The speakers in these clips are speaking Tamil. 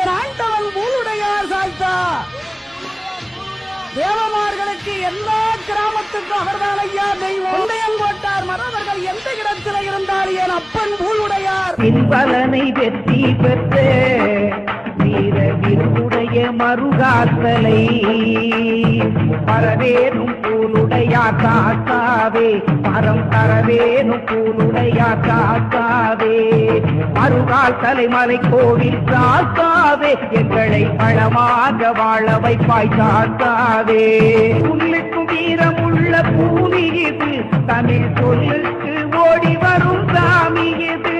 என் ஆண்டவன் பூலுடையார் சாய்த்தா. தேவமார்களுக்கு எல்லா கிராமத்துக்கும் அவர்தான் ஐயா தெய்வம். கொண்டையங்கோட்டார் மறவர்கள் எந்த இடத்தில் இருந்தால் என் அப்பன் பூலுடையார். பின்பலனை வெற்றி பெற்ற வீர விருதுடைய மருகாத்தலை பரவேனும் பூலுடையார் காக்காவே, பரம் தரவேனும் பூலுடையார் காக்காவே, மருகால் தலைமலை கோவில் காக்காவே, எங்களை பழமாக வாழ வைப்பாய் காக்காவே. புல்லுக்கும் வீரமுள்ள பூமி இது, தமிழ் சொல்லுக்கு ஓடி வரும் சாமி இது.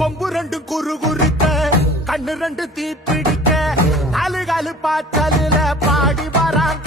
கொம்பு ரெண்டு குறு குறுக்க, கண்ணு ரெண்டு தீப்பிடிக்க, நாலு காலு பாய்ச்சலில் பாடி வராங்க.